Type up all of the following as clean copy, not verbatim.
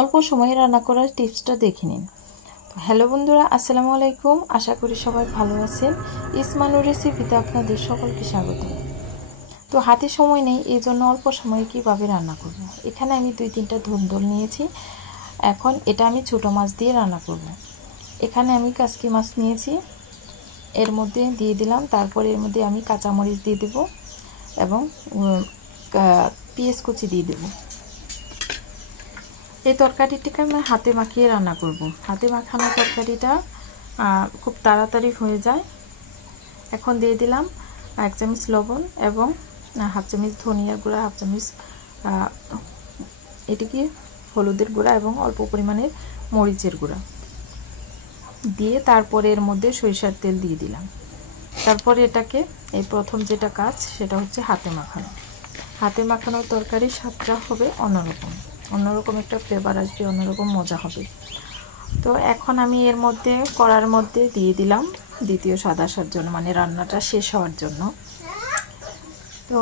অল্প সময়ে রান্না করার টিপসটা দেখে নিন। হ্যালো বন্ধুরা, আসসালামু আলাইকুম। আশা করি সবাই ভালো আছেন। ইসমানু রেসিপিতে আপনাদের সকলকে স্বাগত। তো হাতে সময় নেই, এই জন্য অল্প সময়ে কীভাবে রান্না করব। এখানে আমি 2-3টা ধুন্দুল নিয়েছি। এখন এটা আমি ছোটো মাছ দিয়ে রান্না করব। এখানে আমি কাসকি মাছ নিয়েছি, এর মধ্যে দিয়ে দিলাম। তারপরে এর মধ্যে আমি কাঁচামরিচ দিয়ে দেব এবং পেঁয়াজ কুচি দিয়ে দেব। এই তরকারিটিকে আমি হাতে মাখিয়ে রান্না করব। হাতে মাখানো তরকারিটা খুব তাড়াতাড়ি হয়ে যায়। এখন দিয়ে দিলাম 1 চামচ লবণ এবং 1/2 চামচ ধনিয়ার গুঁড়া, 1/2 চামচ এটিকে হলুদের গুঁড়া এবং অল্প পরিমাণের মরিচের গুঁড়া দিয়ে তারপরে এর মধ্যে সরিষার তেল দিয়ে দিলাম। তারপরে এটাকে এই প্রথম যেটা কাজ সেটা হচ্ছে হাতে মাখানো। হাতে মাখানোর তরকারির স্বাদটা হবে অন্যরকম একটা ফ্লেভার আসবে, অন্যরকম মজা হবে। তো এখন আমি এর মধ্যে কড়ার মধ্যে দিয়ে দিলাম দ্বিতীয় স্বাদ আসার জন্য, মানে রান্নাটা শেষ হওয়ার জন্য। তো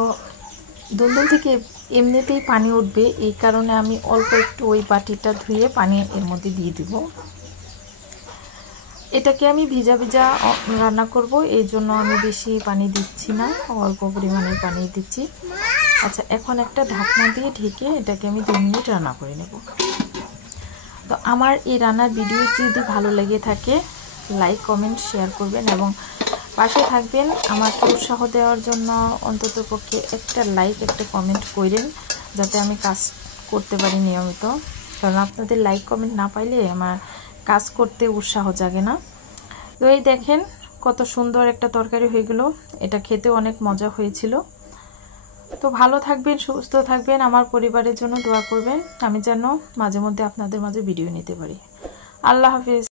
দুন্দুল থেকে এমনিতেই পানি উঠবে, এই কারণে আমি অল্প একটু ওই বাটিটা ধুয়ে পানি এর মধ্যে দিয়ে দিব। এটাকে আমি ভিজা ভিজা রান্না করব, এই জন্য আমি বেশি পানি দিচ্ছি না, অল্প পরিমাণে পানি দিচ্ছি। আচ্ছা, এখন একটা ঢাকনা দিয়ে ঢেকে এটাকে আমি 2 মিনিট রান্না করে নেব। তো আমার এই রান্নার ভিডিও যদি ভালো লেগে থাকে লাইক কমেন্ট শেয়ার করবেন এবং পাশে থাকবেন। আমাকে উৎসাহ দেওয়ার জন্য অন্তত পক্ষে একটা লাইক একটা কমেন্ট করেন, যাতে আমি কাজ করতে পারি নিয়মিত। কারণ আপনাদের লাইক কমেন্ট না পাইলে আমার কাজ করতে উৎসাহ জাগে না। তো এই দেখেন কত সুন্দর একটা তরকারি হয়ে গেল। এটা খেতেও অনেক মজা হয়েছিল। তো ভালো থাকবেন, সুস্থ থাকবেন, আমার পরিবারের জন্য দোয়া করবেন, আমি যেন মাঝে মধ্যে আপনাদের মাঝে ভিডিও নিতে পারি। আল্লাহ হাফেজ।